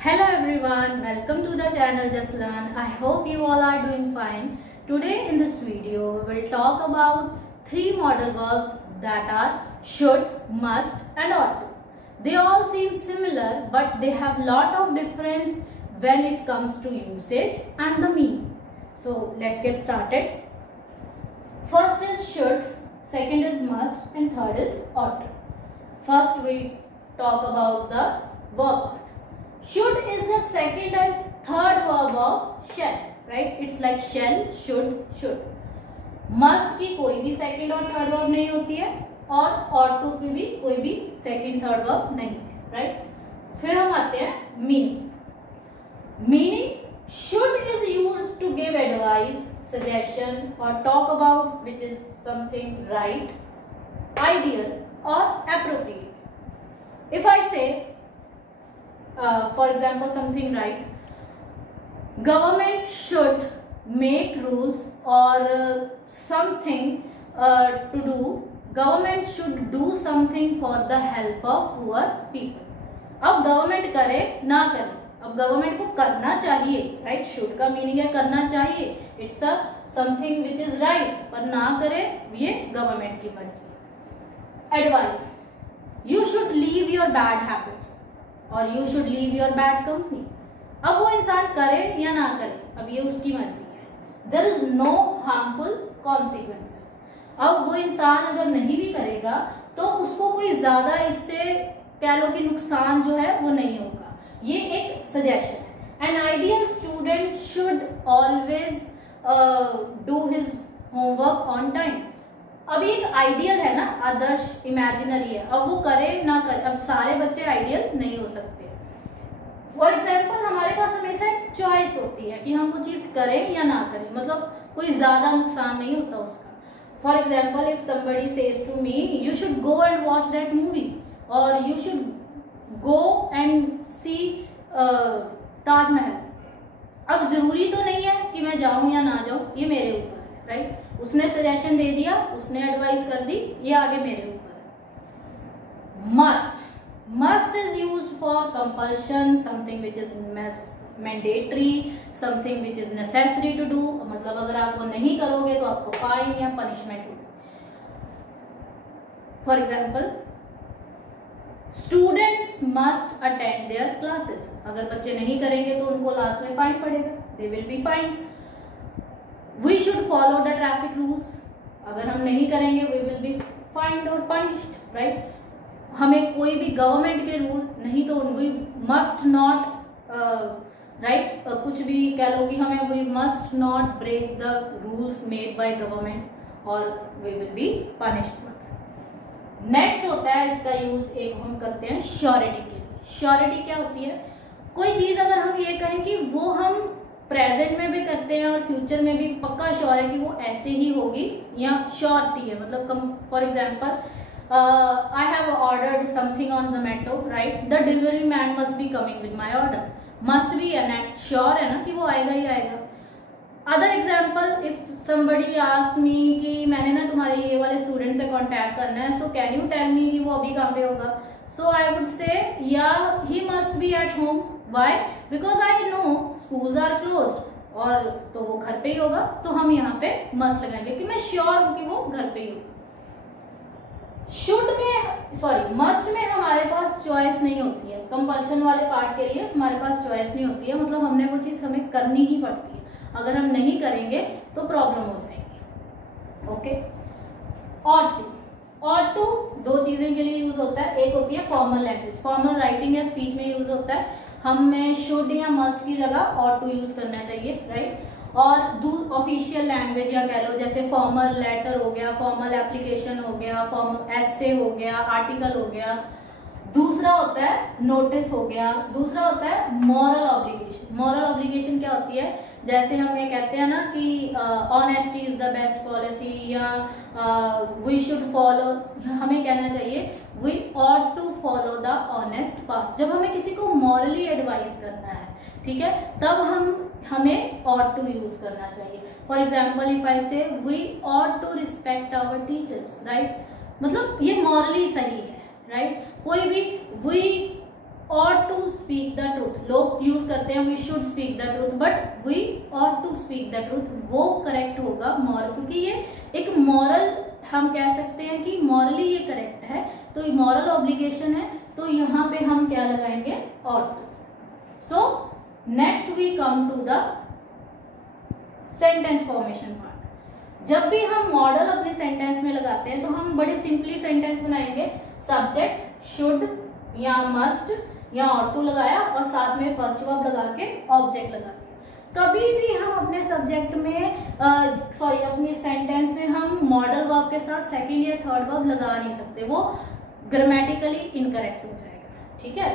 Hello everyone, welcome to the channel Just Learn. I hope you all are doing fine. Today in this video we will talk about three modal verbs that are should, must and ought to. They all seem similar but they have lot of difference when it comes to usage and the meaning. So let's get started. First is should, second is must and third is ought to. First we talk about the verb part. Should is the second and third verb of shall, right? It's like shall, should. Must की कोई भी second और third verb नहीं होती है और ought to की भी कोई भी second third verb नहीं है, right? फिर हम आते हैं meaning. Meaning should is used to give advice, suggestion or talk about which is something right, ideal or appropriate. If I say for example something right, government should make rules or something to do, government should do something for the help of poor people. अब government करे ना करे, अब government को करना चाहिए, right? Should का meaning है करना चाहिए, it's a something which is right, पर ना करे ये गवर्नमेंट की मर्जी. Advice, you should leave your bad habits और you should leave your bad company. अब वो इंसान करे या ना करे, अब ये उसकी मर्जी है. There is no harmful consequences. अब वो इंसान अगर नहीं भी करेगा तो उसको कोई ज्यादा इससे कह लो कि नुकसान जो है वो नहीं होगा. ये एक सजेशन है. An ideal student should always do his homework on time. अभी एक आइडियल है ना, आदर्श इमेजिनरी है, अब वो करे ना करे, अब सारे बच्चे आइडियल नहीं हो सकते. फॉर एग्जाम्पल हमारे पास हमेशा एक चॉइस होती है कि हम वो चीज करें या ना करें, मतलब कोई ज्यादा नुकसान नहीं होता उसका. For example if somebody says to me you should go and watch that movie और you should go and see Taj Mahal. अब जरूरी तो नहीं है कि मैं जाऊं या ना जाऊं, ये मेरे ऊपर है, राइट? उसने सजेशन दे दिया, उसने एडवाइस कर दी, ये आगे मेरे ऊपर है. Must is used for compulsion, something which is mandatory, something which is necessary to do. मतलब अगर आप वो नहीं करोगे तो आपको फाइन या पनिशमेंट होगी. For example students must attend there classes. अगर बच्चे नहीं करेंगे तो उनको लास्ट में फाइन पड़ेगा, they will be find. We should follow the traffic rules. अगर हम नहीं करेंगे we will be fined or punished, right? हमें कोई भी गवर्नमेंट के रूल नहीं तो we must not right कुछ भी कह लो कि हमें we must not break the rules made by government or we will be punished for that. Next होता है इसका यूज एक हम करते हैं श्योरिटी के लिए. श्योरिटी क्या होती है? कोई चीज अगर हम ये कहें कि वो हम प्रेजेंट में भी करते हैं और फ्यूचर में भी पक्का श्योर है कि वो ऐसे ही होगी, या श्योरिटी है. मतलब for example I have ordered something on Zomato, right? The delivery man must be coming with my order. Must be and sure है ना कि वो आएगा ही आएगा. Other example if somebody ask me कि मैंने ना तुम्हारे ये वाले स्टूडेंट से कॉन्टैक्ट करना है, so can you tell me कि वो अभी कहाँ पे होगा. सो आई वुड से या he must be at home. Why? Because I know schools are closed. और तो वो घर पे ही होगा, तो हम यहाँ पे मस्ट लगाएंगे कि मैं श्योर हूँ कि वो घर पे ही होगा. मस्ट में हमारे पास चॉइस नहीं होती है. कंपल्शन वाले पार्ट के लिए हमारे पास चॉइस नहीं होती है, मतलब हमने वो चीज हमें करनी ही पड़ती है. अगर हम नहीं करेंगे तो प्रॉब्लम हो जाएगी. ओके. ought to दो चीजें के लिए यूज होता है. एक होती है फॉर्मल लैंग्वेज, फॉर्मल राइटिंग या स्पीच में यूज होता है. हमें शुड या मस्ट की जगह ought to यूज करना चाहिए, राइट? और ऑफिशियल लैंग्वेज या कह लो जैसे फॉर्मल लेटर हो गया, फॉर्मल एप्लीकेशन हो गया, फॉर्मल एसे हो गया, आर्टिकल हो गया. दूसरा होता है नोटिस हो गया. दूसरा होता है मॉरल ऑब्लिगेशन. मॉरल ऑब्लिगेशन क्या होती है? जैसे हम ये कहते हैं ना कि honesty is the best policy, या वी शुड फॉलो, हमें कहना चाहिए we ought to follow the honest path. जब हमें किसी को मॉरली एडवाइस करना है, ठीक है, तब हमें ऑट टू यूज करना चाहिए. For example if I say we ought to respect our teachers, right? मतलब ये मॉरली सही है, राइट? कोई भी we ought to speak the truth. लोग यूज करते हैं we should speak the truth, but we ought to speak the truth. वो करेक्ट होगा moral, क्योंकि ये एक moral, हम कह सकते हैं कि morally ये करेक्ट है, तो moral obligation है, तो यहाँ पे हम क्या लगाएंगे, ought to. So next we come to the sentence formation part. जब भी हम मॉडल अपने सेंटेंस में लगाते हैं तो हम बड़े सिंपली सेंटेंस बनाएंगे. सब्जेक्ट शुड या मस्ट या ought to लगाया और साथ में फर्स्ट वर्ब लगा के ऑब्जेक्ट लगा दिया. कभी भी हम अपने सब्जेक्ट में अपने सेंटेंस में हम मॉडल वर्ब के साथ सेकंड या थर्ड वर्ब लगा नहीं सकते, वो ग्रामेटिकली इनकरेक्ट हो जाएगा. ठीक है,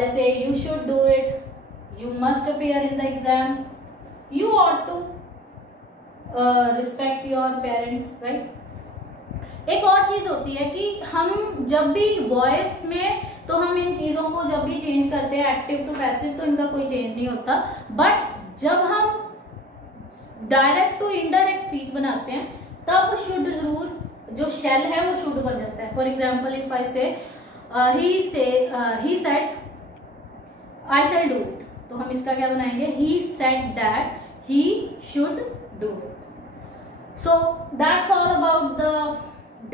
जैसे you should do it, you must appear in the exam, you ought to respect your parents, right. एक और चीज होती है कि हम जब भी वॉइस में, तो हम इन चीजों को जब भी चेंज करते हैं एक्टिव टू पैसिव, तो इनका कोई चेंज नहीं होता. बट जब हम डायरेक्ट टू इनडायरेक्ट स्पीच बनाते हैं तब शुड जरूर, जो शेल है वो शुड बन जाता है. फॉर एग्जाम्पल इफ आई से he said I shall do it, तो हम इसका क्या बनाएंगे, he said that he should do it. So that's all about the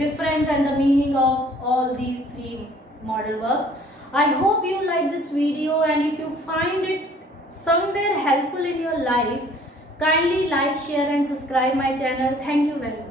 difference and the meaning of all these three modal verbs. I hope you like this video, and if you find it somewhere helpful in your life, kindly like, share and subscribe my channel. Thank you very much.